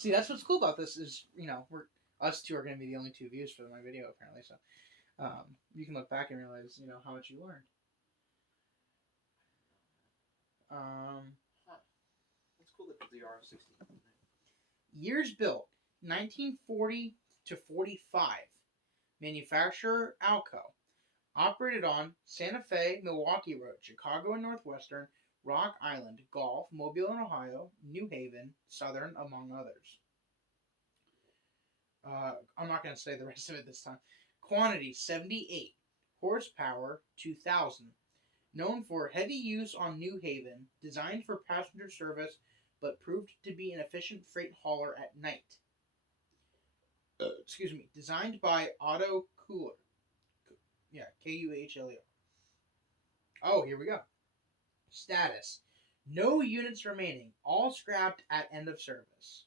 See, that's what's cool about this is, us two are going to be the only 2 views for my video, apparently. So you can look back and realize, how much you learned. Huh. That's cool that the RS-16. Years built, 1940 to 45. Manufacturer, Alco. Operated on Santa Fe, Milwaukee Road, Chicago and Northwestern, Rock Island, Gulf, Mobile and Ohio, New Haven, Southern, among others. I'm not going to say the rest of it this time. Quantity, 78. Horsepower, 2,000. Known for heavy use on New Haven, designed for passenger service, but proved to be an efficient freight hauler at night. Excuse me. Designed by Otto Kuhler. Yeah, Kuhler. Oh, here we go. Status. No units remaining. All scrapped at end of service.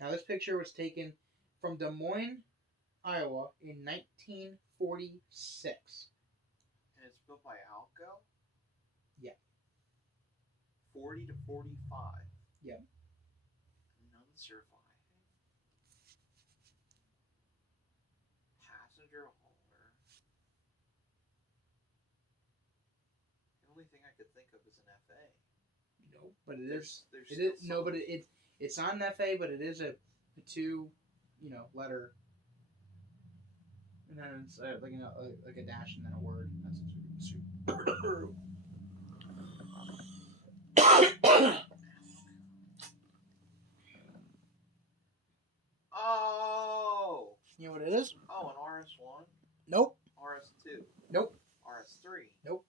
Now, this picture was taken from Des Moines, Iowa in 1946. And it's built by Alco? Yeah. 40 to 45. Yeah. None surviving. Passenger hauler. The only thing I could think of is an FA. No, but it is. It is no, but it's not an FA, but it is a 2, letter, and then it's like a dash and then a word. That's super. Oh! You know what it is? Oh, an RS1? Nope. RS2? Nope. RS3? Nope.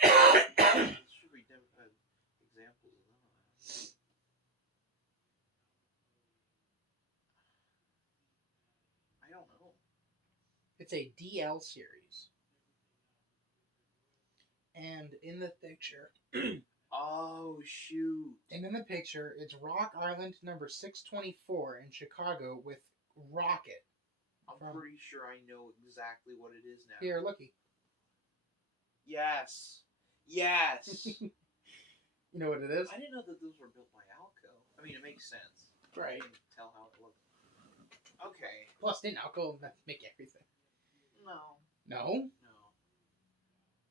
Should be examples of that. I don't know. It's a DL series. And in the picture. Oh, shoot. And in the picture, it's Rock Island number 624 in Chicago with Rocket. I'm pretty sure I know exactly what it is now. Here, looky. Yes. Yes. You know what it is? I didn't know that those were built by Alco. I mean, it makes sense. Right. I can tell how it looked. Okay. Plus, didn't Alco make everything? No. No? No.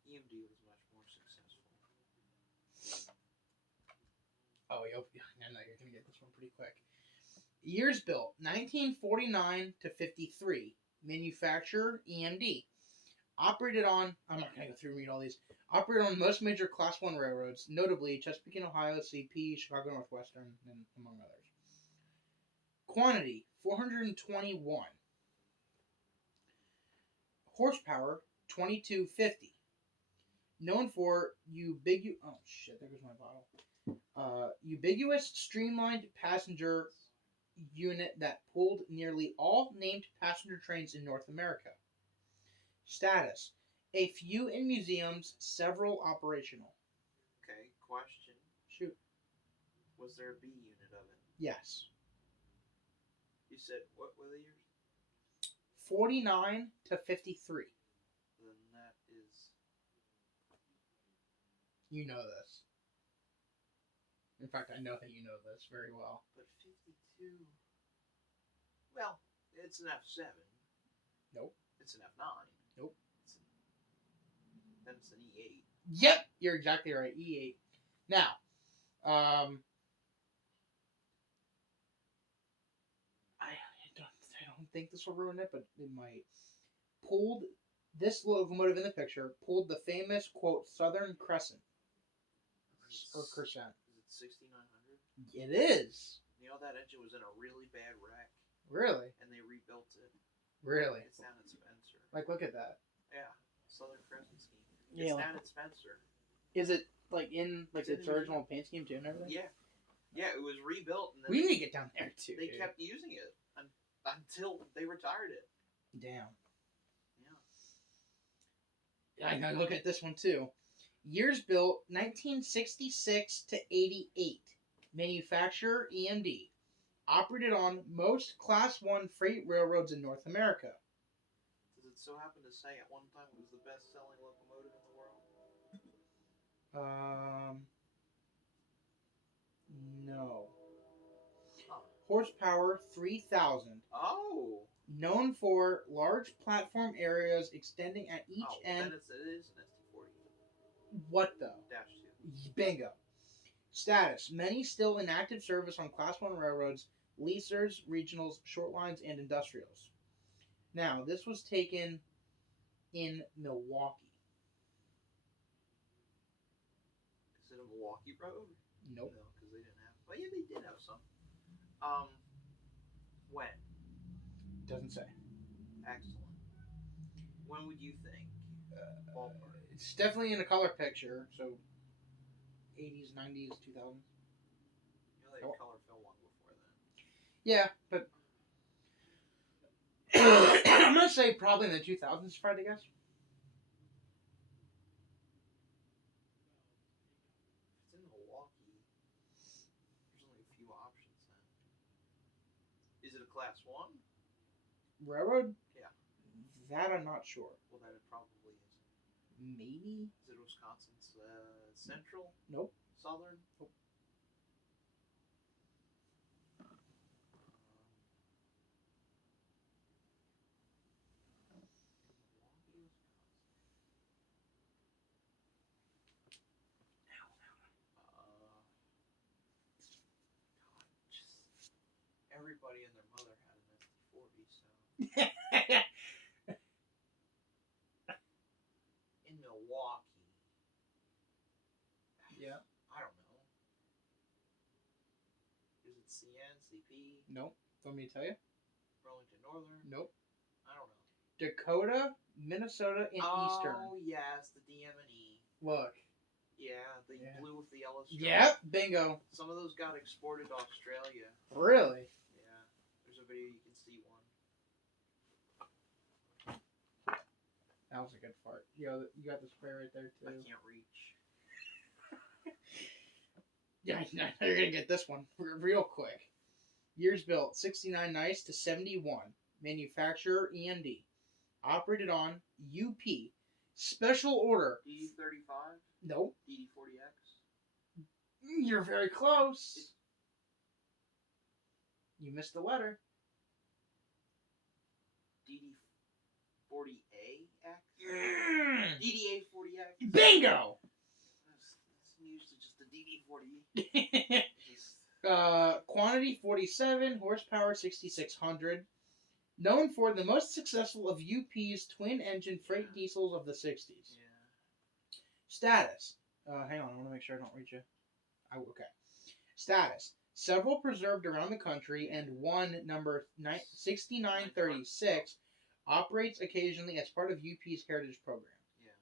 EMD was much more successful. Oh, I know you're going to get this one pretty quick. Years built, 1949 to 53. Manufacturer, EMD. Operated on, I'm not going to go through and read all these. Operated on most major Class 1 railroads, notably Chesapeake and Ohio, CP, Chicago Northwestern, and among others. Quantity, 421. Horsepower, 2250. Known for ubiquitous streamlined passenger unit that pulled nearly all named passenger trains in North America. Status. A few in museums, several operational. Okay, question. Shoot. Was there a B unit of it? Yes. You said, what were the years? 49 to 53. Then that is... You know this. In fact, I know that you know this very well. But 52... Well, it's an F7. Nope. It's an F9. Nope. Then it's an E8. Yep, you're exactly right. E8. Now, I don't think this will ruin it, but it might. Pulled this locomotive in the picture. Pulled the famous quote Southern Crescent or Crescent. Is it 6900? It is. You know that engine was in a really bad wreck. Really? And they rebuilt it. Really? It's down at Spencer. Like, look at that. Yeah, Southern Crescent scheme. It's down at Spencer. Is it like in its original paint scheme too and everything? Yeah. Yeah, it was rebuilt. And then we need to get down there too. They kept using it until they retired it. Damn. Yeah. I gotta look at this one too. Years built 1966 to 88. Manufacturer EMD. Operated on most Class 1 freight railroads in North America. Does it so happen to say at one time it was the best-selling locomotive No. Huh. Horsepower 3,000. Oh. Known for large platform areas extending at each Oh, end. then it is an ST40. What though? Dash 2. Bingo. Status. Many still in active service on Class 1 railroads, leasers, regionals, short lines, and industrials. Now, this was taken in Milwaukee. Is it a Milwaukee road? Nope. No, because they didn't have. Oh yeah, they did have some. When? Doesn't say. Excellent. When would you think? Ballpark. It's definitely in a color picture, so 80s, 90s, 2000s. You know they had color film one before then. Yeah, but I'm gonna say probably in the 2000s. If I had to guess. If it's in Milwaukee, there's only a few options then. Is it a Class 1? Railroad? Yeah. That I'm not sure. Well, then it probably isn't. Maybe. Is it Wisconsin's Central? Nope. Southern? Nope. Everybody and their mother had an ST40, so. In Milwaukee. Yeah. I don't know. Is it CN, CP? Nope. Want me to tell you? Burlington Northern? Nope. I don't know. Dakota, Minnesota, and Eastern. Oh, yes, the DM&E. Look. Yeah, the blue with the yellow stripe. Yep, bingo. Some of those got exported to Australia. Really? Yeah. There's a video, you can see one. That was a good fart. Yo, you got the spray right there, too. I can't reach. Yeah, you're going to get this one real quick. Years built, 69 nice to 71. Manufacturer, EMD. Operated on UP. Special order. DD35? Nope. DD40X? You're very close. You missed the letter. DD40AX? Mm. DDA40X? Bingo! That's usually just the DD40. Quantity 47, horsepower 6,600. Known for the most successful of UP's twin-engine freight diesels of the 60s. Yeah. Status. Hang on, I want to make sure I don't reach you. Oh, okay. Status. Several preserved around the country, and one, number 6936, operates occasionally as part of UP's heritage program. Yeah.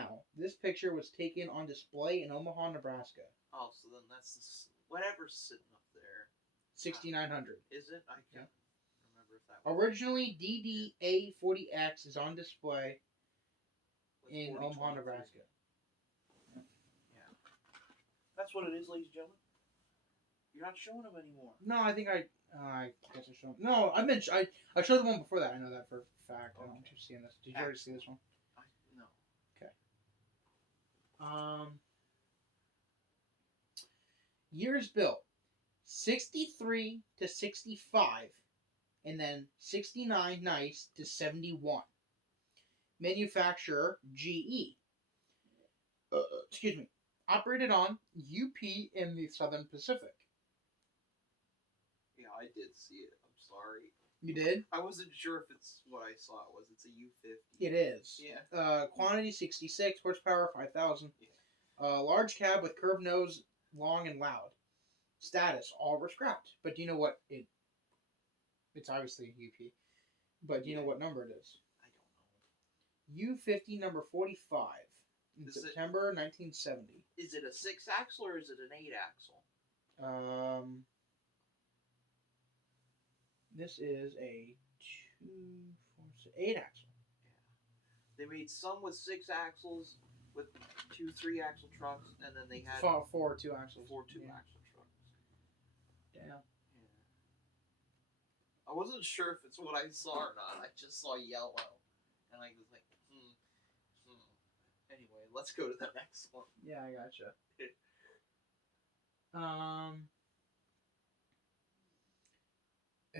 Now, this picture was taken on display in Omaha, Nebraska. Oh, so then that's whatever's sitting up there. 6,900. Is it? I can't remember if that was. Originally, DDA40X is on display in 40, Omaha, 23. Nebraska. Yeah. That's what it is, ladies and gentlemen. You're not showing them anymore. No, I think I guess I showed. No, I showed the one before that. I know that for a fact. I don't know if you've seen this. Did you already see this one? No. Okay. Years built, 63 to 65, and then 69 nice to 71. Manufacturer, GE. Excuse me. Operated on UP in the Southern Pacific. Yeah, I did see it. I'm sorry. You did? I wasn't sure if it's what I saw it was. It's a U50. It is. Yeah. Quantity 66, horsepower 5,000. Yeah. Large cab with curved nose, long and loud. Status, all were scrapped. But do you know what it's obviously a UP. But do you know what number it is? I don't know. U50 number 45 in September 1970. Is it a 6-axle or is it an 8-axle? This is a 8-axle. Yeah. They made some with 6 axles, with 2 3-axle trucks, and then they had 4 2-axles. 4 2-axle trucks. Damn. Yeah. I wasn't sure if it's what I saw or not. I just saw yellow, and I was like, Anyway, let's go to the next one. Yeah, I gotcha.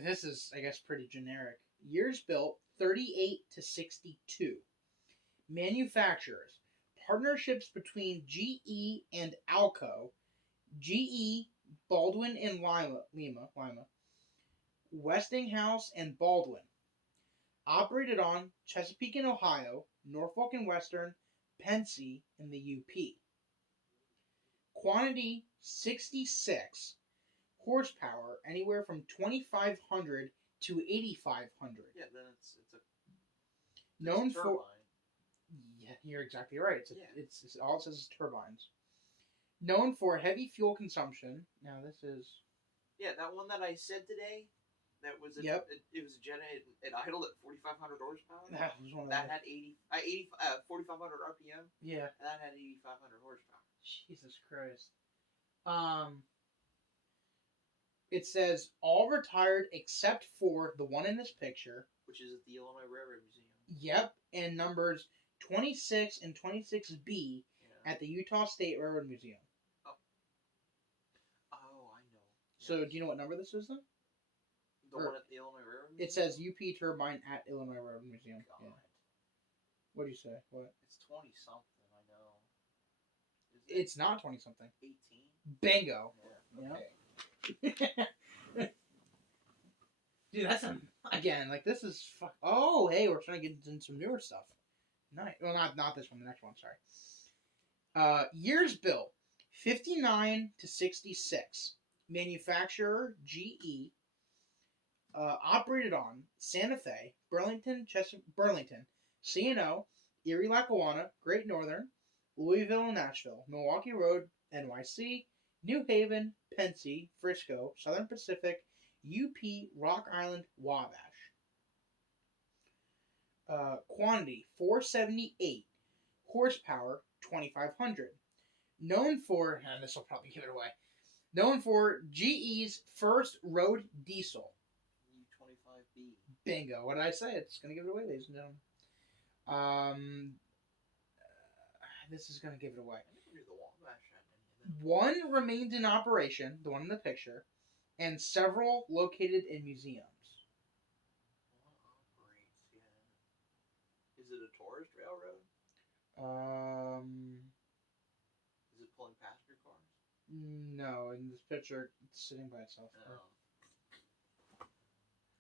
This is, I guess, pretty generic. Years built 38 to 62. Manufacturers. Partnerships between GE and Alco. GE, Baldwin and Lima. Westinghouse and Baldwin. Operated on Chesapeake and Ohio, Norfolk and Western, Pennsy, and the UP. Quantity 66. Horsepower anywhere from 2,500 to 8,500. Yeah, then it's Known a for. turbine. Yeah, you're exactly right. Yeah. It's all it says is turbines. Known for heavy fuel consumption. Now this is. Yeah, that one that I said today. That was a, Yep. It was a Jetta. It idled at 4,500 horsepower. That was one of That them. had 4,500 RPM. Yeah. And that had 8,500 horsepower. Jesus Christ. It says all retired except for the one in this picture, which is at the Illinois Railroad Museum. Yep, and numbers 26 and 26B at the Utah State Railroad Museum. Oh, I know. So, do you know what number this is then? The one at the Illinois Railroad Museum? It says UP turbine at Illinois Railroad Museum. God. Yeah. What do you say? What? It's 20 something, I know. It's not 20 something. 18? Bingo. Yeah. Okay. Dude, that's again, like, this is fuck. Oh, hey, we're trying to get into some newer stuff. Nice. Well, not this one. The next one. Sorry. Years built 59 to 66. Manufacturer GE. Operated on Santa Fe, Burlington, C&O, Erie, Lackawanna, Great Northern, Louisville, and Nashville, Milwaukee Road, NYC, New Haven, Pennsy, Frisco, Southern Pacific, UP, Rock Island, Wabash. Quantity 478. Horsepower 2,500. Known for, and this will probably give it away, known for GE's first road diesel. U25B. Bingo. What did I say? It's going to give it away, ladies and gentlemen. This is going to give it away. I never knew the Wabash had any of them. One remains in operation, the one in the picture, and several located in museums. One operates, yeah. Is it a tourist railroad? Is it pulling passenger cars? No, in this picture, it's sitting by itself. No.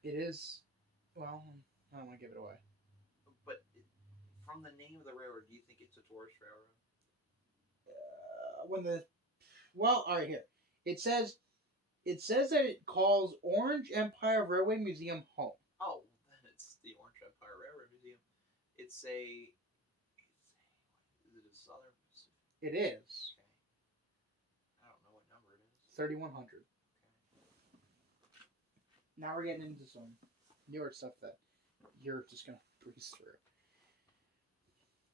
It is, well, I don't want to give it away. But from the name of the railroad, do you think it's a tourist railroad? All right, here. It says that it calls Orange Empire Railway Museum home. Oh, then it's the Orange Empire Railroad Museum. Is it a Southern Pacific? It is. Okay. I don't know what number it is. 3,100. Okay. Now we're getting into some newer stuff that you're just gonna breeze through.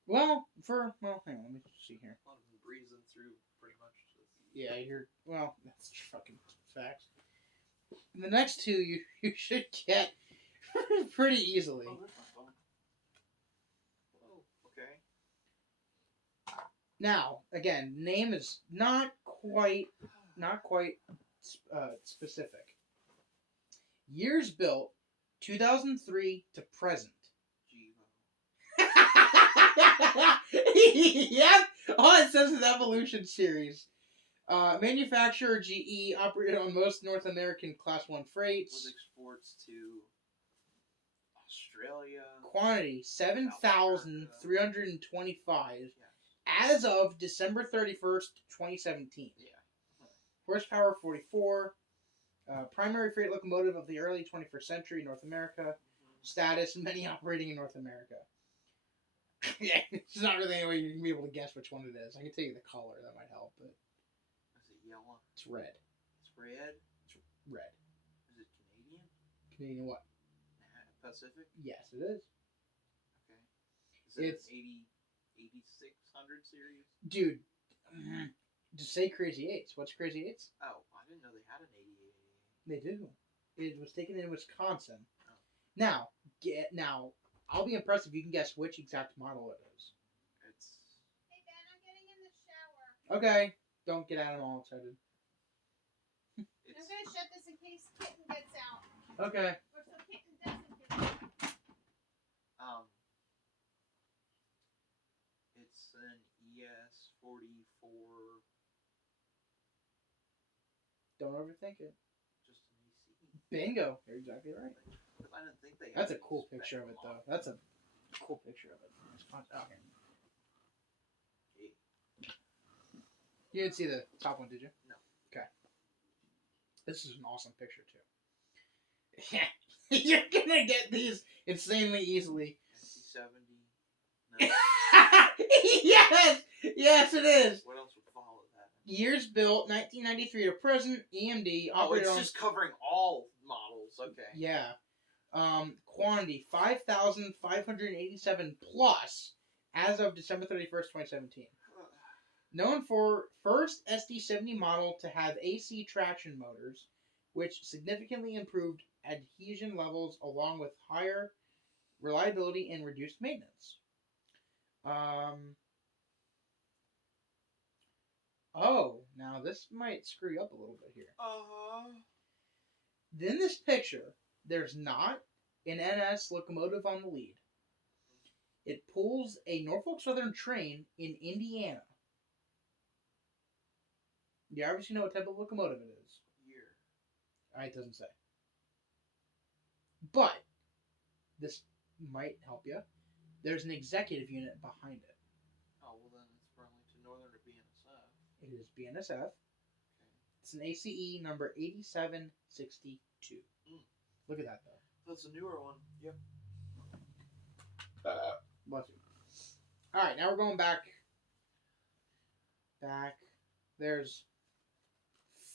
Hang on, let me see here. A lot of them breezing through pretty much. Yeah, that's fucking facts. The next two you should get pretty easily. Oh, there's my phone. Oh, okay. Now, again, name is not quite specific. Years built, 2003 to present. Yep. All it says is Evolution Series. Manufacturer GE, operated on most North American Class 1 freights. With exports to Australia. Quantity 7,325 as of December 31st, 2017. Yeah. Horsepower 44. Primary freight locomotive of the early 21st century, North America. Mm-hmm. Status, many operating in North America. Yeah, it's not really any way you can be able to guess which one it is. I can tell you the color, that might help, but... Is it yellow? It's red. It's red? It's red. Is it Canadian? Canadian what? Pacific? Yes, it is. Okay. Is it 8600 series? Dude, just say Crazy Eights. What's Crazy Eights? Oh, I didn't know they had an 88. They do. It was taken in Wisconsin. Oh. Now, I'll be impressed if you can guess which exact model it is. It's the shower. Okay. Don't get Adam all excited. I'm gonna shut this in case Kitten gets out. Okay. Or so Kitten doesn't get out. It's an ES44. Don't overthink it. Just an AC. Bingo. You're exactly right. Because I didn't think they. That's a had cool these picture of it, special though. models. That's a cool picture of it. It's fun. Okay. You didn't see the top one, did you? No. Okay. This is an awesome picture, too. You're gonna get these insanely easily. NC70. No. Yes! Yes, it is! What else would follow that? Years built, 1993 to present, EMD. Oh, operated it's on... just covering all models. Okay. Yeah. Quantity, 5,587 plus as of December 31st, 2017. Known for first SD70 model to have AC traction motors, which significantly improved adhesion levels along with higher reliability and reduced maintenance. Oh, now this might screw you up a little bit here. In this picture, there's not an NS locomotive on the lead. It pulls a Norfolk Southern train in Indiana. You obviously know what type of locomotive it is. Year. It doesn't say. But this might help you. There's an executive unit behind it. Oh, well then it's Burlington Northern or BNSF. It is BNSF. Okay. It's an ACE number 8762. Look at that, though. That's a newer one. Yep. Bless you. Alright, now we're going back. There's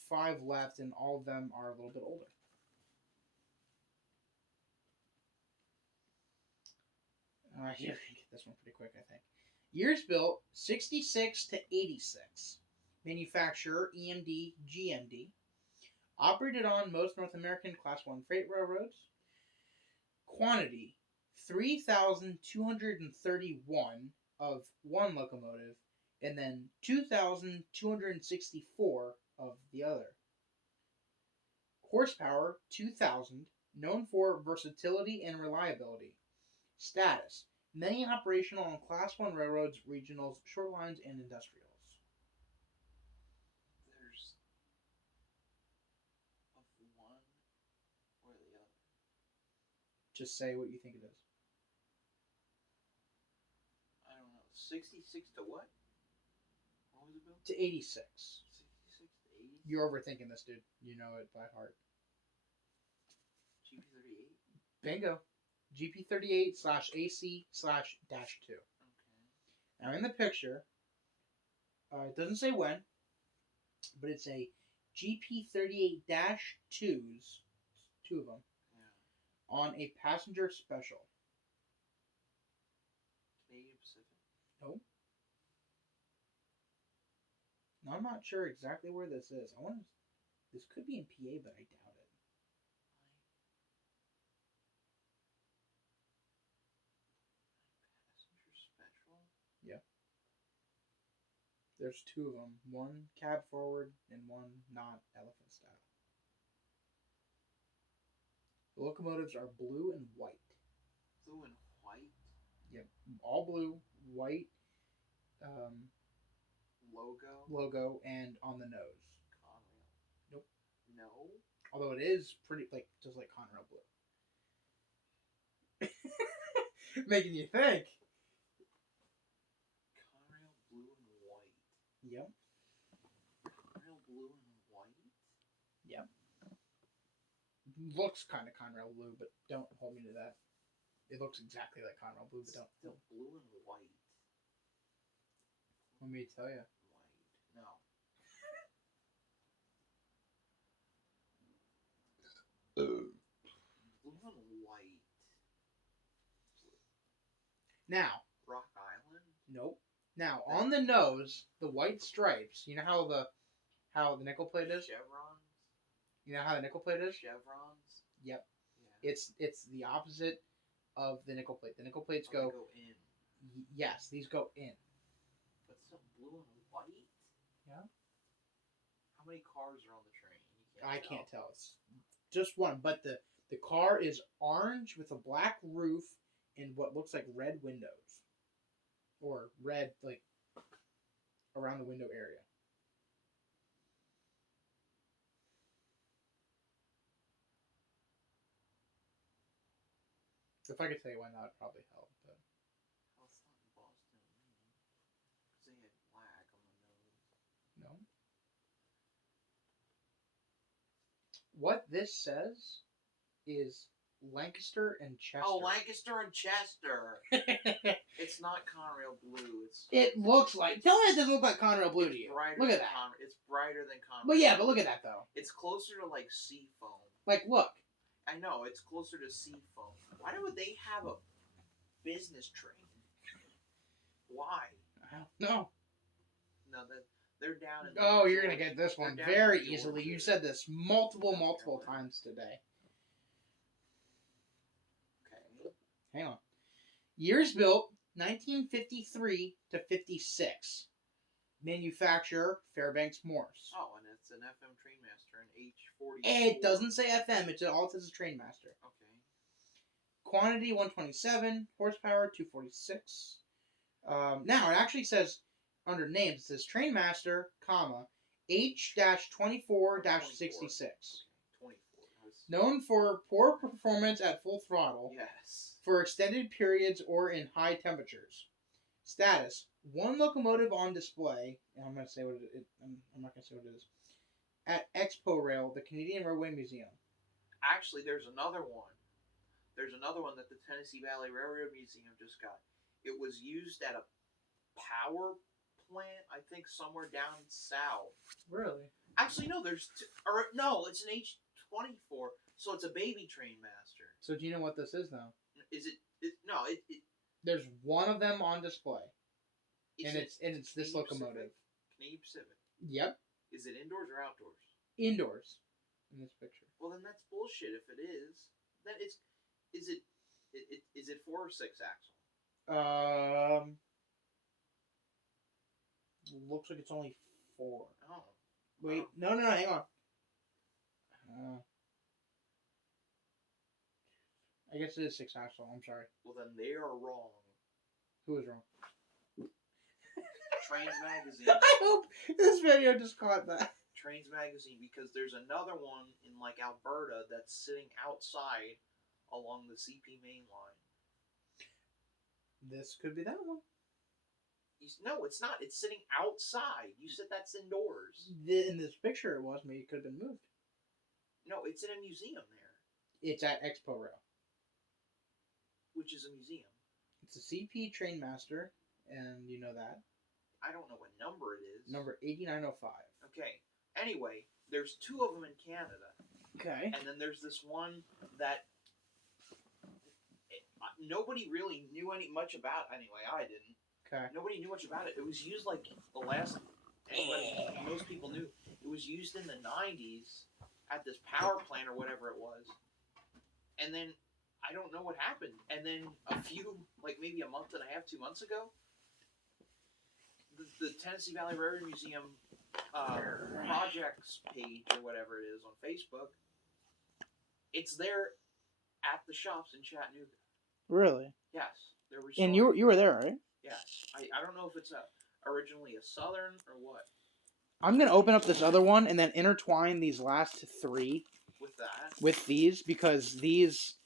5 left, and all of them are a little bit older. You can get this one pretty quick, I think. Years built, 66 to 86. Manufacturer, EMD, GMD. Operated on most North American Class 1 freight railroads. Quantity, 3,231 of one locomotive, and then 2,264 of the other. Horsepower, 2,000, known for versatility and reliability. Status, many operational on Class 1 railroads, regionals, short lines, and industrials. There's of one or the other. Just say what you think it is. I don't know. 66 to what? What was it, Bill? To 86. 66 to 80? You're overthinking this, dude. You know it by heart. GP38? Bingo. GP38/AC/-2. Okay. Now in the picture, it doesn't say when, but it's a GP38-2s, 2 of them, on a passenger special. Canadian Pacific? No. Now I'm not sure exactly where this is. This could be in PA, but I doubt it. Passenger special? Yeah. There's 2 of them. One cab forward and one not elephant style. The locomotives are blue and white. Blue and white? Yep. All blue, white logo, and on the nose. Conrail. Nope. No? Although it is pretty, just like Conrail blue. Making you think. Conrail blue and white. Yep. Conrail blue and white? Yep. Looks kind of Conrail blue, but don't hold me to that. It looks exactly like Conrail blue, but don't. Still blue and white. Want me to tell you? White. No. Blue and white. Now. Rock Island? Nope. Now, on the nose, the white stripes, you know how the nickel plate is? Chevrons? You know how the nickel plate is? Chevrons? Yep. Yeah. It's the opposite of the nickel plate. The nickel plates They go in. Yes, these go in. But still blue and White? Yeah. How many cars are on the train? You I can't tell. It's just one, but the car is orange with a black roof and what looks like red windows, or red like around the window area. If I could tell you why not, it'd probably help. But Well, it's not in Boston, Maine. Because they had black on the nose. no. What this says is Lancaster and Chester. Oh, Lancaster and Chester. It's not Conrail blue. It looks like. Tell me it doesn't look like Conrail blue to you. Look at that. It's brighter than Conrail. But yeah, but look at that though. It's closer to like sea foam. Like, look. I know, it's closer to sea foam. Why would they have a business train? Why? I don't know. No, they're down in... Oh, you're going to get this one very easily. Georgia. You said this multiple times today. Okay. Hang on. Years built, 1953 to 56. Manufacturer, Fairbanks Morse. Oh, and it's an FM Trainmaster, an H40. It doesn't say FM. It all says a Trainmaster. Okay. Quantity, 127. Horsepower, 246. Now, it actually says, under names, it says Trainmaster, comma, H-24-66. 24. Known for poor performance at full throttle. Yes. For extended periods or in high temperatures. Status: one locomotive on display, and I'm not going to say what it is. At Expo Rail, the Canadian Railway Museum. Actually, there's another one. There's another one that the Tennessee Valley Railroad Museum just got. It was used at a power plant, I think, somewhere down south. Really? Actually, no. It's an H24, so it's a baby Trainmaster. So do you know what this is now? Is it? No. There's one of them on display, and it's this Canadian locomotive. Pacific? Canadian Pacific. Yep. Is it indoors or outdoors? Indoors. In this picture. Well, then that's bullshit. If it is, then is it 4 or 6 axle? Looks like it's only 4. Oh. Wait, no, hang on. I guess it is 6 axle. I'm sorry. Well, then they are wrong. Who is wrong? Trains Magazine. I hope this video just caught that. Trains Magazine, because there's another one in like Alberta that's sitting outside along the CP main line. This could be that one. No, it's not. It's sitting outside. You said that's indoors. In this picture, it was. Maybe it could have been moved. No, it's in a museum there. It's at Expo Rail. Which is a museum. It's a CP Trainmaster, and you know that. I don't know what number it is. Number 8905. Okay. Anyway, there's 2 of them in Canada. Okay. And then there's this one that nobody really knew much about. Anyway, I didn't. Okay. Nobody knew much about it. It was used like most people knew. It was used in the 90s at this power plant or whatever it was. And then I don't know what happened. And then maybe a month and a half, 2 months ago, the Tennessee Valley Railroad Museum projects page or whatever it is on Facebook, it's there at the shops in Chattanooga. Really? Yes. They're and you were there, right? Yes. I don't know if it's originally a Southern or what. I'm going to open up this other one and then intertwine these last 3 with that. With these, because these,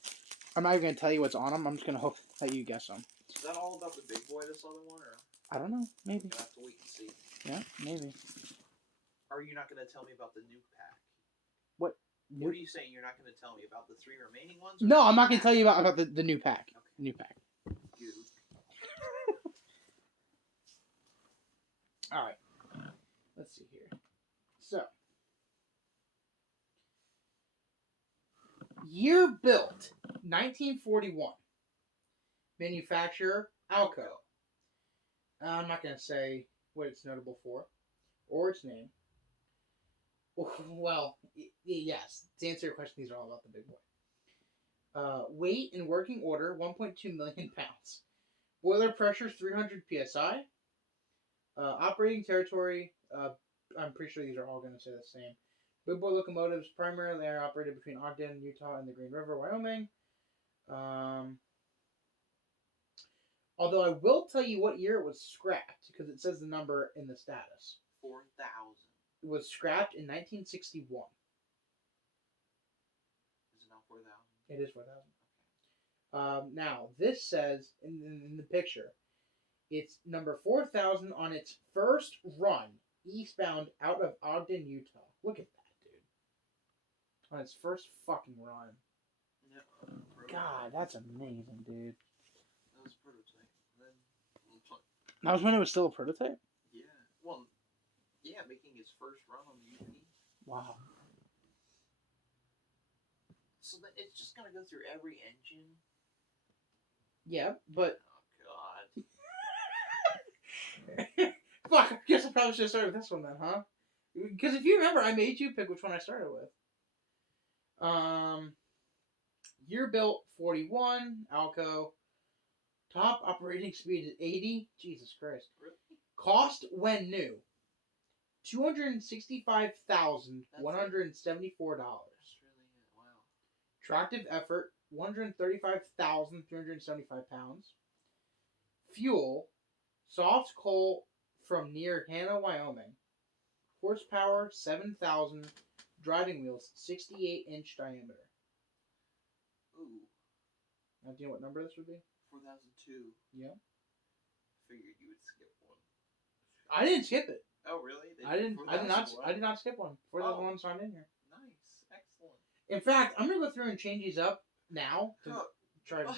I'm not even going to tell you what's on them. I'm just going to hope that you guess them. Is that all about the big boy, this other one, or? I don't know. Maybe. We'll have to wait and see. Yeah, maybe. Are you not going to tell me about the nuke pack? What? What are you saying? You're not going to tell me about the 3 remaining ones? No, I'm not going to tell you about the new pack. Okay. New pack. You. All right. Let's see here. So, year built, 1941. Manufacturer, Alco. I'm not going to say what it's notable for, or its name. Well, yes. To answer your question, these are all about the big boy. Weight in working order, 1.2 million pounds. Boiler pressure, 300 psi. Operating territory. I'm pretty sure these are all going to say the same. Big boy locomotives primarily are operated between Ogden, Utah, and the Green River, Wyoming. Although I will tell you what year it was scrapped because it says the number in the status. 4,000. It was scrapped in 1961. Is it not 4,000? It is 4,000. Now this says in the picture, it's number 4,000 on its first run eastbound out of Ogden, Utah. Look at that, dude. On its first fucking run. Yeah. God, that's amazing, dude. That was prototype. Then that was when it was still a prototype? Yeah. Well, yeah, making his first run on the UP. Wow. So it's just gonna go through every engine. Yeah, but oh god. Fuck, I guess I probably should have started with this one then, huh? Because if you remember, I made you pick which one I started with. Year built 41, Alco. Top operating speed is 80. Jesus Christ. Really? Cost when new, $265,174. Wow. Tractive effort, 135,375 pounds. Fuel, soft coal from near Hanna, Wyoming. Horsepower, 7,000. Driving wheels, 68-inch diameter. Ooh. Now, do you know what number this would be? 4,002. Yeah. Figured you would skip one. I didn't skip it. Oh, really? I did not skip one. 4,001 signed in here. Nice. Excellent. In fact, I'm going to go through and change these up now to try to...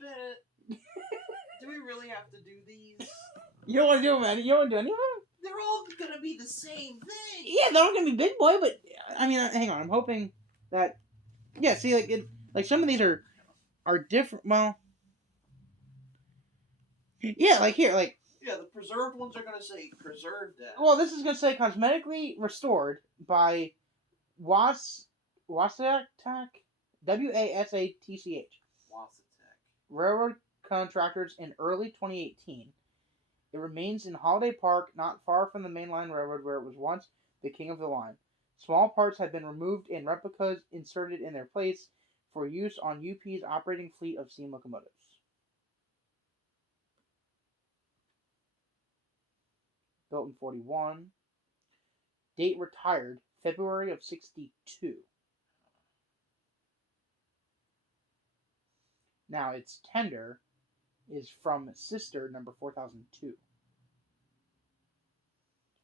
Bennett, do we really have to do these? You don't want to do them, man. You don't want to do any of them? They're all going to be the same thing. Yeah, they're all going to be big boy, but... I mean, hang on. I'm hoping that... Yeah, see, like some of these are different. Well... Yeah, like here, like... Yeah, the preserved ones are going to say preserved that. Well, this is going to say cosmetically restored by Wasatch, W-A-S-A-T-C-H. Wasatech. Railroad contractors in early 2018. It remains in Holiday Park, not far from the mainline railroad where it was once the king of the line. Small parts have been removed and replicas inserted in their place for use on UP's operating fleet of steam locomotives. Built in 41. Date retired, February of 62. Now, its tender is from Sister number 4002.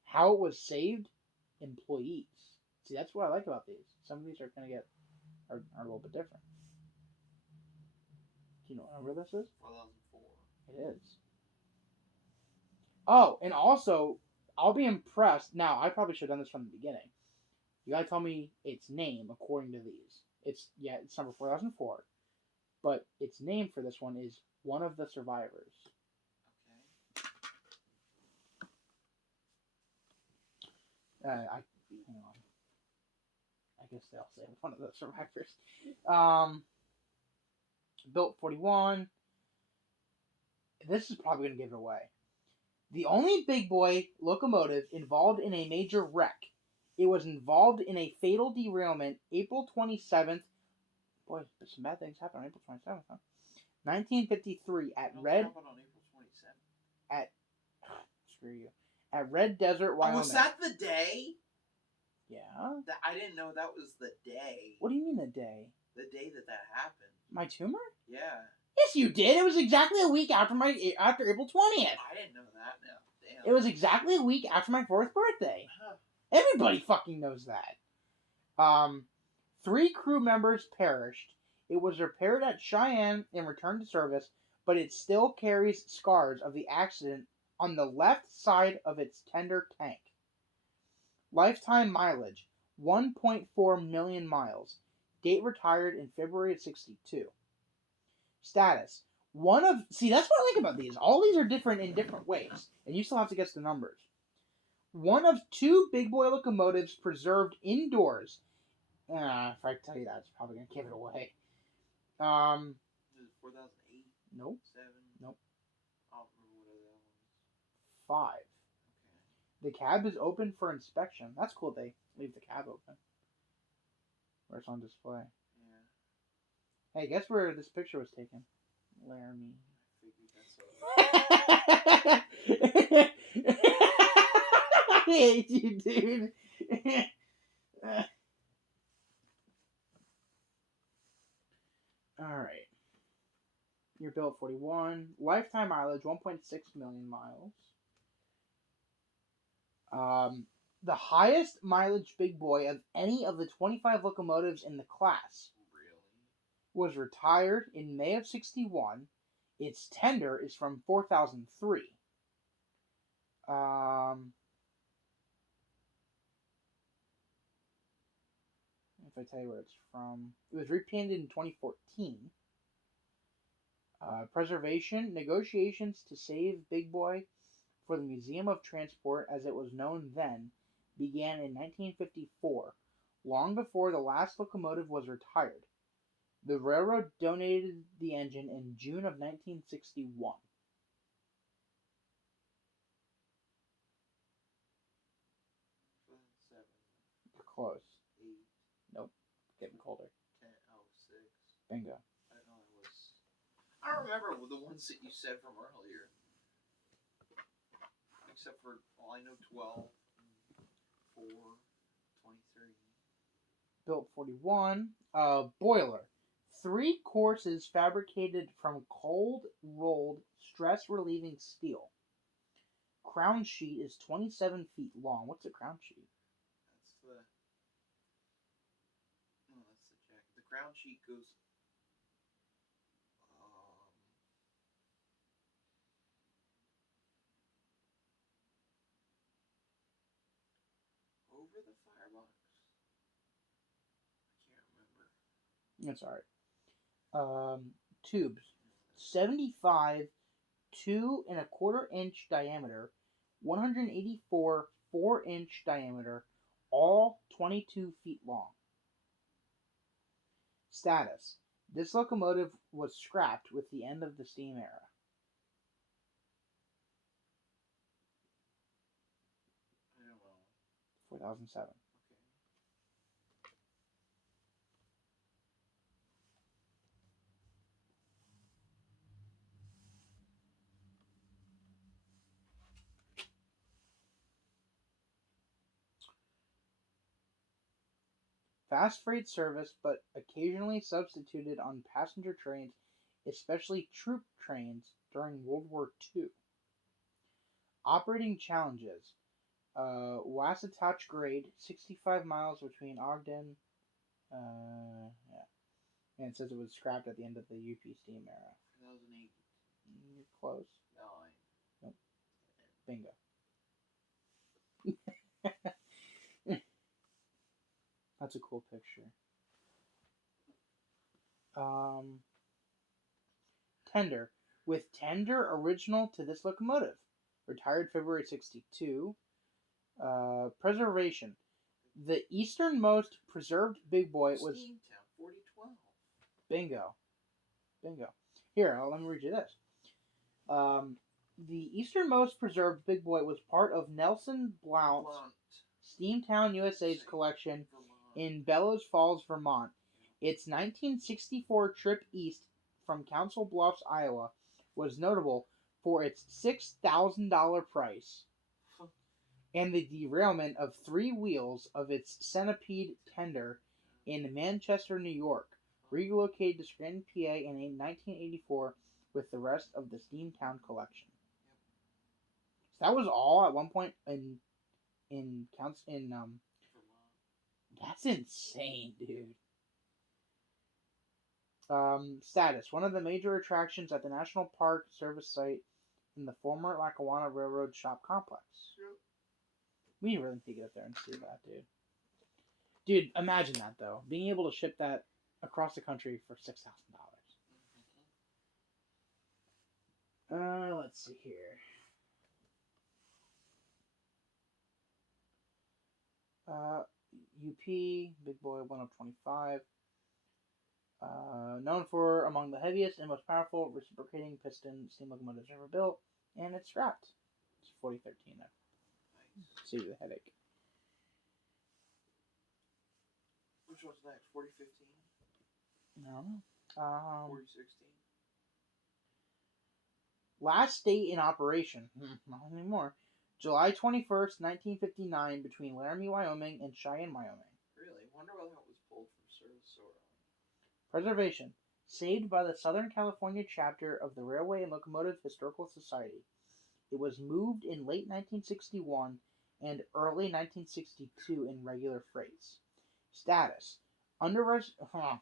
How it was saved? Employees. See, that's what I like about these. Some of these are going to are a little bit different. Do you know what number this is? 4004. It is. Oh, and also, I'll be impressed. Now, I probably should have done this from the beginning. You gotta tell me its name according to these. It's number 4004. But its name for this one is One of the Survivors. Okay. Hang on. I guess they'll say One of the Survivors. Built 41. This is probably going to give it away. The only big boy locomotive involved in a major wreck. It was involved in a fatal derailment April 27th. Boy, some bad things happened on April 27th, huh? 1953 at Red... Happened on April 27th? At... Screw you. At Red Desert, Wyoming. Oh, was that the day? Yeah. I didn't know that was the day. What do you mean the day? The day that happened. My tumor? Yeah. Yes, you did. It was exactly a week after April 20th. I didn't know that now. Damn. It was exactly a week after my 4th birthday. Huh. Everybody fucking knows that. 3 crew members perished. It was repaired at Cheyenne and returned to service, but it still carries scars of the accident on the left side of its tender tank. Lifetime mileage, 1.4 million miles. Date retired in February of 62. Status. See, that's what I like about these. All these are different in different ways, and you still have to guess the numbers. One of 2 big boy locomotives preserved indoors. If I tell you that, it's probably going to give it away. 4008? Nope. 7? Nope. I don't remember what other ones. 5. The cab is open for inspection. That's cool. They leave the cab open, where it's on display. Yeah. Hey, guess where this picture was taken? Laramie. I figured that's I hate you, dude. Alright. You're built 41. Lifetime mileage 1.6 million miles. The highest mileage big boy of any of the 25 locomotives in the class was retired in May of 61. Its tender is from 4003. If I tell you where it's from, it was repainted in 2014. Preservation negotiations to save Big Boy for the Museum of Transport, as it was known then, began in 1954, long before the last locomotive was retired. The railroad donated the engine in June of 1961. You're close. 8. Nope. Getting colder. 10. Oh, 6. Bingo. I don't know. I don't remember the ones that you said from earlier. Except for, well, I know 12, 4, 23. Built 41. Boiler. 3 courses fabricated from cold rolled stress relieving steel. Crown sheet is 27 feet long. What's a crown sheet? That's the jacket. The crown sheet goes over the firebox. I can't remember. That's alright. Tubes. 75 2.25-inch diameter, 184 4-inch diameter, all 22 feet long. Status. This locomotive was scrapped with the end of the steam era. I don't know. 4007. Okay. Fast freight service, but occasionally substituted on passenger trains, especially troop trains during World War II. Operating challenges. Wasatch grade, 65 miles between Ogden. Yeah. And it says it was scrapped at the end of the UP steam era. 2008. You're close. 9. Nope. Bingo. That's a cool picture. Tender. With tender original to this locomotive. Retired February 62. Preservation. The easternmost preserved big boy was... Steamtown, 4012. Bingo. Here, let me read you this. The easternmost preserved big boy was part of Nelson Blount's Steamtown, USA's collection in Bellows Falls, Vermont. Its 1964 trip east from Council Bluffs, Iowa, was notable for its $6,000 price and the derailment of 3 wheels of its Centipede tender in Manchester, New York, relocated to Scranton, PA in 1984 with the rest of the Steamtown collection. So that was all at one point in that's insane, dude. Status. One of the major attractions at the National Park Service site in the former Lackawanna Railroad Shop Complex. Yep. We really need to get up there and see that, dude. Dude, imagine that, though. Being able to ship that across the country for $6,000. Let's see here. UP, Big Boy, 1 of 25. Known for among the heaviest and most powerful reciprocating piston steam locomotives ever built, and it's scrapped. It's 4013 there. Save you the headache. Which one's next? 4015? I don't know. 4016? Last date in operation. Not anymore. July 21st, 1959, between Laramie, Wyoming and Cheyenne, Wyoming. Really? Wonder whether it was pulled from service so early. Preservation. Saved by the Southern California chapter of the Railway and Locomotive Historical Society. It was moved in late 1961 and early 1962 in regular freights. Status.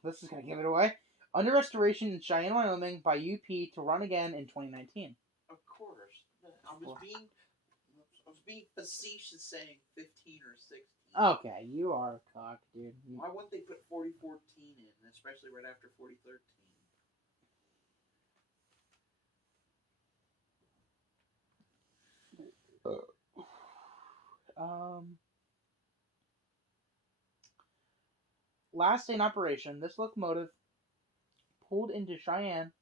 This is going to give it away. Under restoration in Cheyenne, Wyoming by UP to run again in 2019. Of course. I was being facetious saying 15 or 16. Okay, you are a cock, dude. Why wouldn't they put 4014 in, especially right after 4013? Last in operation, this locomotive pulled into Cheyenne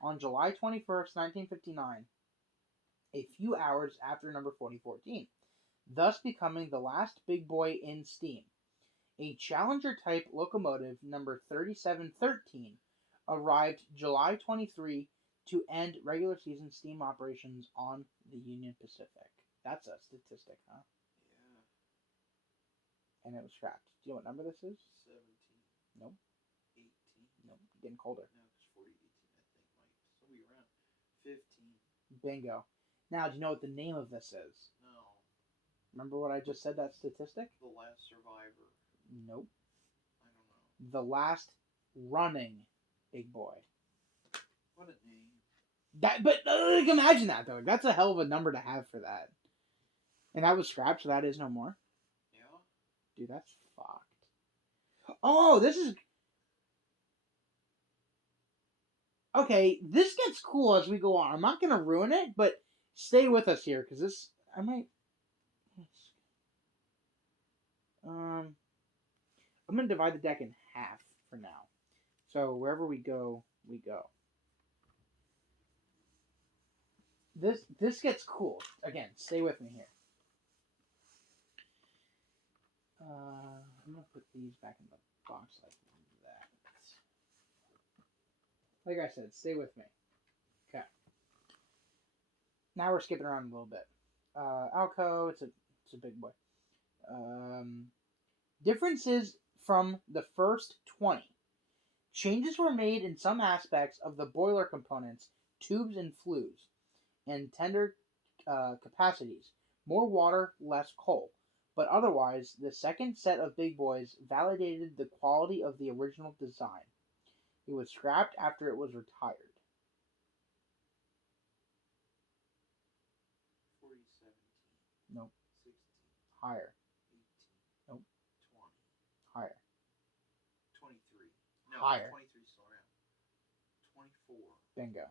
on July 21st, 1959, a few hours after number 4014, thus becoming the last big boy in steam. A Challenger-type locomotive, number 3713, arrived July 23 to end regular season steam operations on the Union Pacific. That's a statistic, huh? Yeah. And it was scrapped. Do you know what number this is? 17. Nope. 18. Nope. Getting colder. No, because 4018 I think might still be around. 15. Bingo. Now, do you know what the name of this is? No. Remember what I just said, that statistic? The Last Survivor. Nope. I don't know. The last running big boy. What a name. But imagine that, though. That's a hell of a number to have for that. And that was scrapped, so that is no more. Yeah. Dude, that's fucked. Oh, this is... Okay, this gets cool as we go on. I'm not going to ruin it, but stay with us here, because this... I might... I'm going to divide the deck in half for now. So wherever we go, we go. This gets cool. Again, stay with me here. I'm going to put these back in the box like that. Like I said, stay with me. Okay. Now we're skipping around a little bit. Alco, it's a big boy. Differences from the first 20. Changes were made in some aspects of the boiler components, tubes and flues, and tender capacities. More water, less coal. But otherwise, the second set of big boys validated the quality of the original design. It was scrapped after it was retired. 4017. Nope. 16. Higher. 18. Nope. 20. Higher. 23. No, Higher. 23 is still around. 24. Bingo.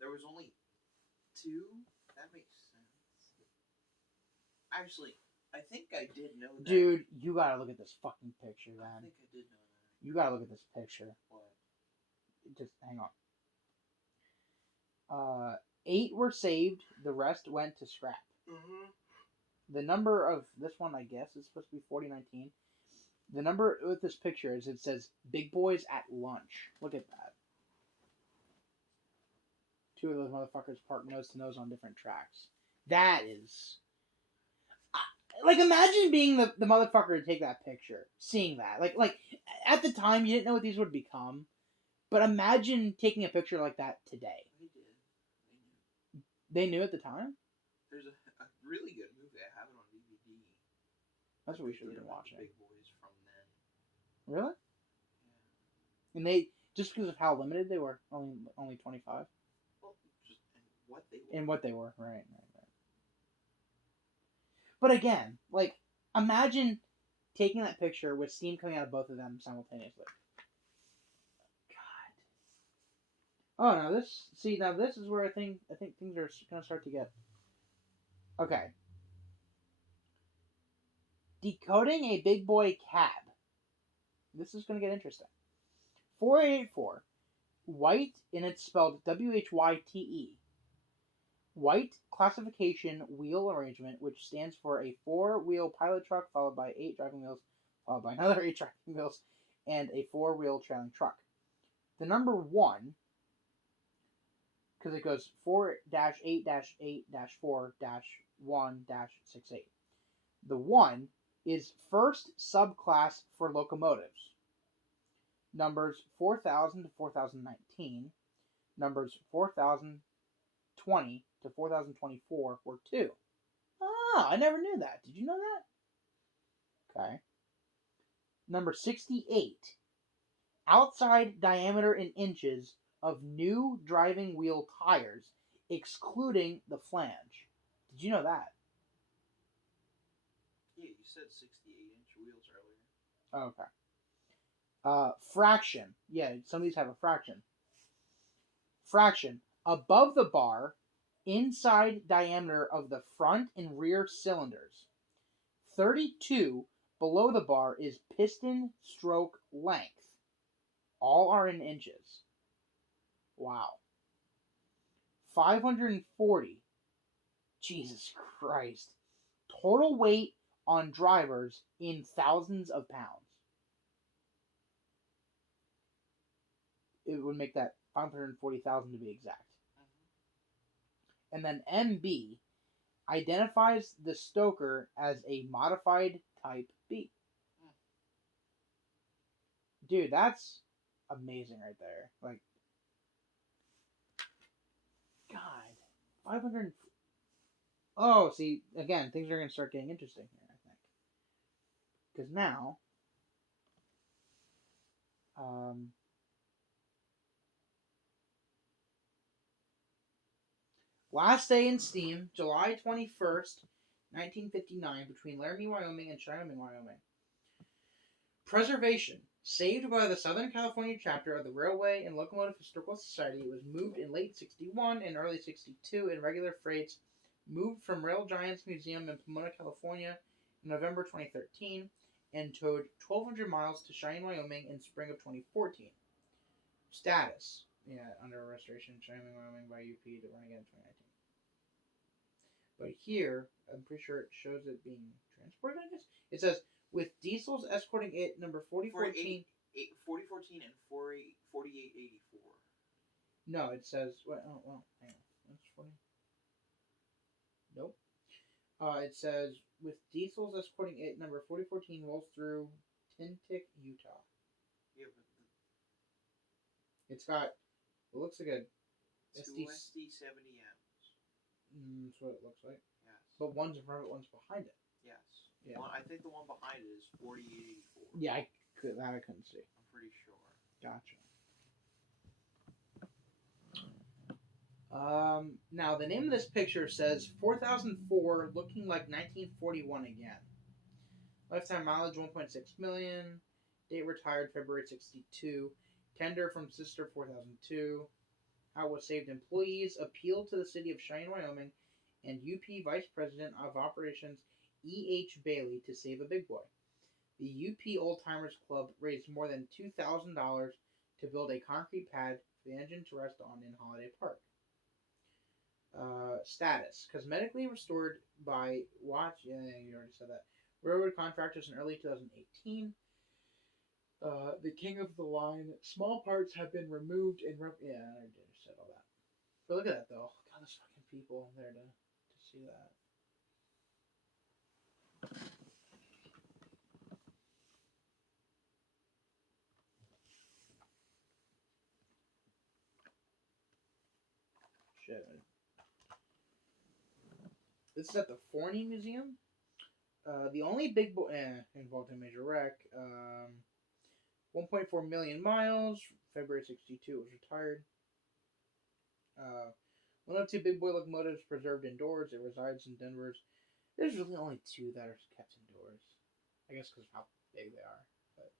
There was only 2? That makes sense. Actually, I think I did know that. Dude, you gotta look at this fucking picture, I man. think I did know that. You gotta look at this picture. What? Just hang on. 8 were saved. The rest went to scrap. Mm-hmm. The number of this one, I guess, is supposed to be 4019. The number with this picture is it says "Big Boys at Lunch." Look at that. 2 of those motherfuckers parked nose to nose on different tracks. That is... Like, imagine being the motherfucker to take that picture. Seeing that. Like, at the time, you didn't know what these would become. But imagine taking a picture like that today. They did. They knew. They knew at the time? There's a really good movie. I have it on DVD. That's what we should have been about watching. The Big Boys from then. Really? Yeah. And they... Just because of how limited they were. Only 25? Well, just what they were. In what they were. Right. But again, like, imagine taking that picture with steam coming out of both of them simultaneously. God. Oh, now this is where I think things are going to start to get... Okay. Decoding a big boy cab. This is going to get interesting. 4884. White, and it's spelled WHYTE. White classification wheel arrangement, which stands for a 4-wheel pilot truck followed by 8 driving wheels, followed by another 8 driving wheels, and a 4-wheel trailing truck. The number 1, because it goes 4-8-8-4-1-68. The 1 is first subclass for locomotives. Numbers 4000 to 4019, numbers 4020 to 4024 were 2. Ah, I never knew that. Did you know that? Okay. Number 68. Outside diameter in inches of new driving wheel tires, excluding the flange. Did you know that? Yeah, you said 68-inch wheels earlier. Okay. Fraction. Yeah, some of these have a fraction. Fraction. Above the bar, inside diameter of the front and rear cylinders. 32 below the bar is piston stroke length. All are in inches. Wow. 540. Jesus Christ. Total weight on drivers in thousands of pounds. It would make that 540,000 to be exact. And then MB identifies the Stoker as a modified Type B. Dude, that's amazing right there. Like, God, 500. Oh, see, again, things are going to start getting interesting here, I think. Because now, last day in steam, July 21st, 1959, between Laramie, Wyoming and Cheyenne, Wyoming. Preservation. Saved by the Southern California chapter of the Railway and Locomotive Historical Society, it was moved in late 61 and early 62 in regular freights, moved from Rail Giants Museum in Pomona, California in November 2013, and towed 1,200 miles to Cheyenne, Wyoming in spring of 2014. Status. Yeah, under restoration in Cheyenne, Wyoming by UP to run again in 2019. But here, I'm pretty sure it shows it being transported, I guess. It says, with diesels escorting it, number 4014... 4014 and 4884. No, it says... Hang on. That's 40... Nope. It says, with diesels escorting it, number 4014 rolls through Tintic, Utah. Yeah, but... It's got... It looks like a... Two SD70Ms. That's what it looks like. Yes. But one's in front of it, one's behind it. Yes. Yeah. I think the one behind it is 4884. Yeah, I couldn't see. I'm pretty sure. Gotcha. Now the name of this picture says 4004, looking like 1941 again. Lifetime mileage 1.6 million. Date retired February 62. Tender from Sister 4002. How was saved employees appealed to the city of Cheyenne, Wyoming, and UP Vice President of Operations E.H. Bailey to save a big boy. The UP Old Timers Club raised more than $2,000 to build a concrete pad for the engine to rest on in Holiday Park. Status. Cosmetically restored by Watch. Yeah, you already said that. Railroad contractors in early 2018. The king of the line. Small parts have been removed and... Yeah, I just said all that. But look at that, though. God, there's fucking people there to see that. Shit. This is at the Forney Museum. The only big boy involved in major wreck. 1.4 million miles. February 62 was retired. 102 big boy locomotives preserved indoors. It resides in Denver's. There's really only 2 that are kept indoors. I guess because of how big they are. But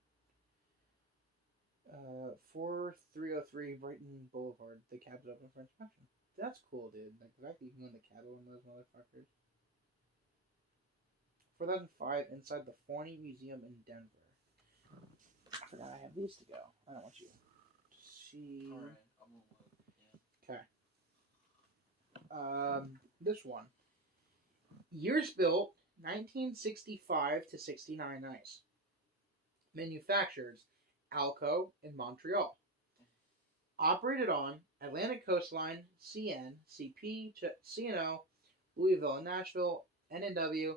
4303 Brighton Boulevard. The cab's open for inspection. That's cool, dude. Like, the fact that you can go in the cab on those motherfuckers. 4005 inside the Forney Museum in Denver. I forgot I have these to go. I don't want you to see. Alright, I'm gonna look. Yeah. Okay. This one. Years built 1965 to 69 nice. Manufacturers Alco in Montreal. Operated on Atlantic Coastline, CN, CP, CNO, Louisville and Nashville, NNW,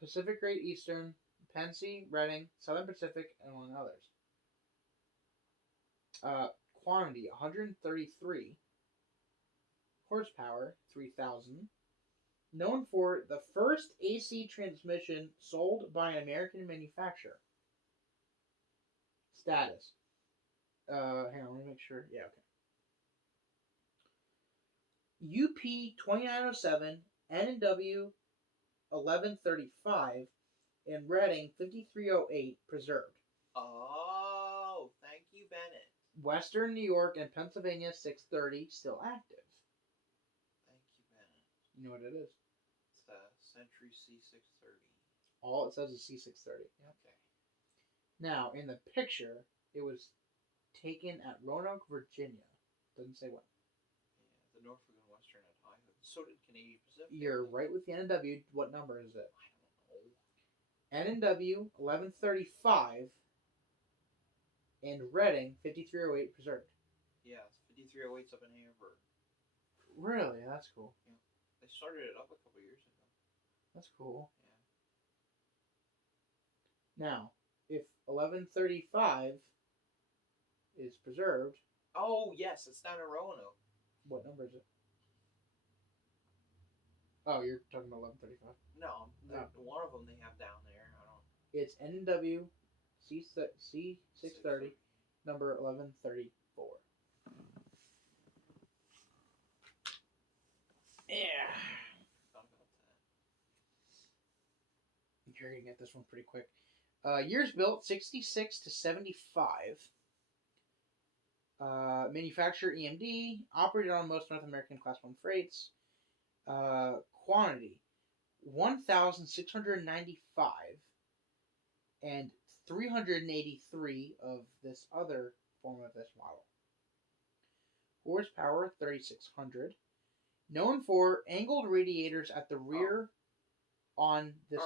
Pacific Great Eastern, Pensy, Reading, Southern Pacific, and among others. Quantity 133. Horsepower 3,000. Known for the first AC transmission sold by an American manufacturer. Status. Hang on, let me make sure. Yeah, okay. UP 2907, NW 1135, and Reading 5308 preserved. Oh, thank you, Bennett. Western New York and Pennsylvania 630 still active. Thank you, Bennett. You know what it is? It's a Century C630. All it says is C630. Okay. Now, in the picture, it was taken at Roanoke, Virginia. Doesn't say when. Yeah, the Norfolk and Western had high hood. So did Canadian Pacific. You're right with the NW. What number is it? I don't know. NW 1135 and Reading 5308 preserved. Yeah, 5308's up in Hamburg. Really? That's cool. Yeah. They started it up a couple years ago. That's cool. Yeah. Now, if 1135 is preserved. Oh, yes, it's down in Roanoke. What number is it? Oh, you're talking about 1135. No, one of them they have down there. I don't. It's NW C630, number 1134. Yeah. Thought about that. You're gonna get this one pretty quick. Years built 66 to 75. Manufacturer EMD, operated on most North American Class 1 freights. Quantity 1,695 and 383 of this other form of this model. Horsepower 3,600. Known for angled radiators at the rear on this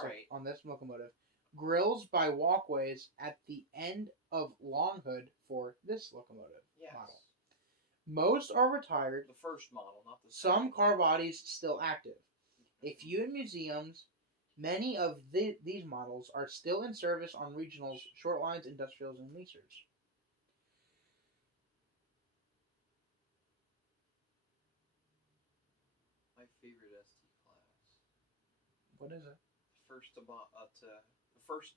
locomotive. Grills by walkways at the end of long hood for this locomotive model. Most are retired. The first model, not the Some second. car bodies still active. A few in museums. Many of these models are still in service on regionals, short lines, industrials, and leasers. My favorite ST class. What is it? The first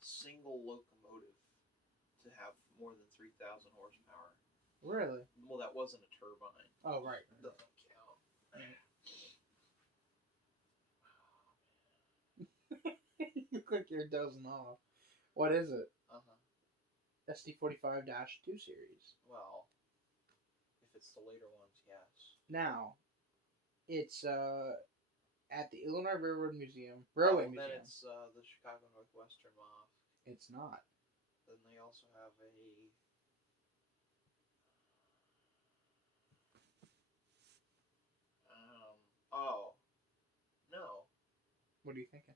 single locomotive to have more than 3,000 horsepower. Really? Well, that wasn't a turbine. Oh, right. Doesn't count. You look like you're dozing off. What is it? SD45-2 series. Well, if it's the later ones, yes. Now, it's at the Illinois Railway Museum. Then it's the Chicago Northwestern MOF. It's not. Then they also have a. Oh. No. What are you thinking?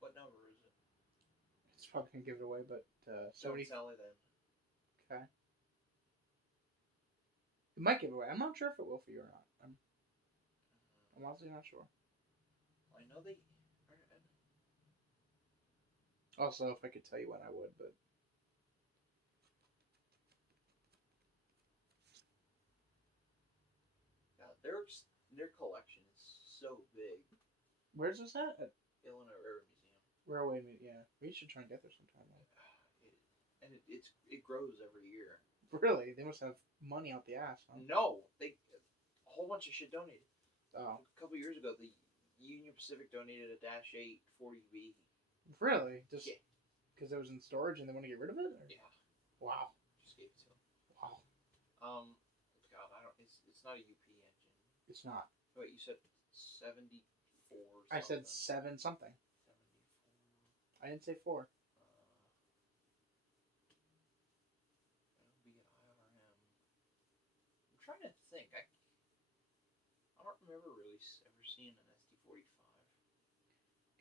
What number is it? It's probably going to give it away, but... Don't tell it then. Okay. It might give it away. I'm not sure if it will for you or not. I'm honestly not sure. I know they... Also, if I could tell you when I would, but... Yeah, their collection is so big. Where's this at? At Illinois Railroad Museum. Railway Museum, yeah. We should try and get there sometime. It grows every year. Really? They must have money out the ass, huh? No, a whole bunch of shit donated. Oh. A couple years ago, the Union Pacific donated a Dash 8 40B. Really? Just Yeah. Because it was in storage and they want to get rid of it? Or? Yeah. Wow. Just gave it to them. Wow. God, it's not a UP engine. It's not. Wait, you said 74 something. I said 7 something. 74. I didn't say 4. trying to think. I don't remember really ever seeing an SD45.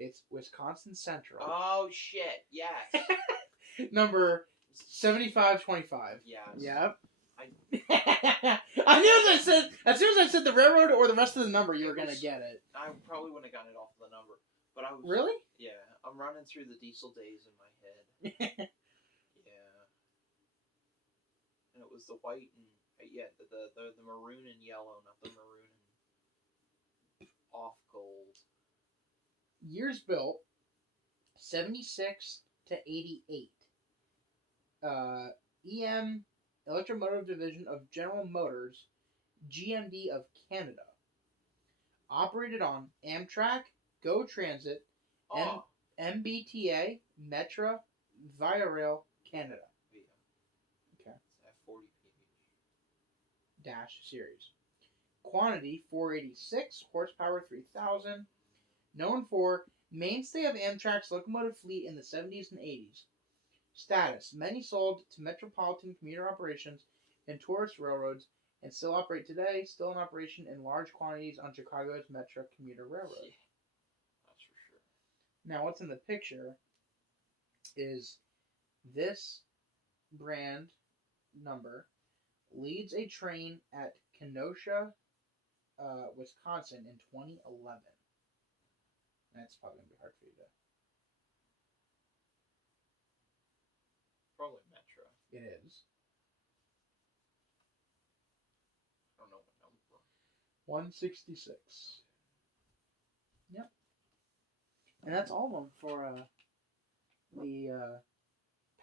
It's Wisconsin Central. Oh shit! Yes. Number 7525. Yes. Yep. I knew as soon as I said the railroad or the rest of the number, you were gonna get it. I probably wouldn't have gotten it off the number, but I was. Really? Yeah, I'm running through the diesel days in my head. Yeah. And it was the white and the maroon and yellow, not the maroon and off gold. Years built 76 to 88. EM Electromotive Division of General Motors, GMD of Canada. Operated on Amtrak, Go Transit, MBTA, Metra, Via Rail, Canada. Yeah. Okay. It's that 40 Dash series. Quantity 486, horsepower 3000. Known for mainstay of Amtrak's locomotive fleet in the 70s and 80s. Status: many sold to metropolitan commuter operations and tourist railroads and still operate today, still in operation in large quantities on Chicago's Metra commuter railroad. Yeah, that's for sure. Now, what's in the picture is this brand number leads a train at Kenosha, Wisconsin in 2011. That's probably going to be hard for you to... Probably Metro. It is. I don't know what number. 166. Yep. And that's all of them for the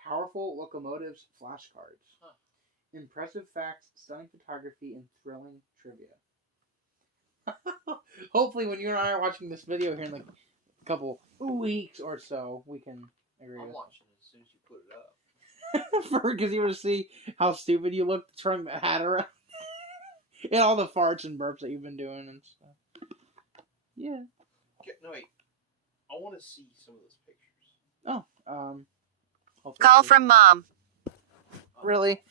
Powerful Locomotives flashcards. Huh. Impressive facts, stunning photography, and thrilling trivia. Hopefully when you and I are watching this video here in like a couple weeks or so, we can agree. I'm with watching it as soon as you put it up. because you want to see how stupid you look throwing the hat around. And all the farts and burps that you've been doing and stuff. Yeah. No, wait. I want to see some of those pictures. Oh, Call from mom. Really?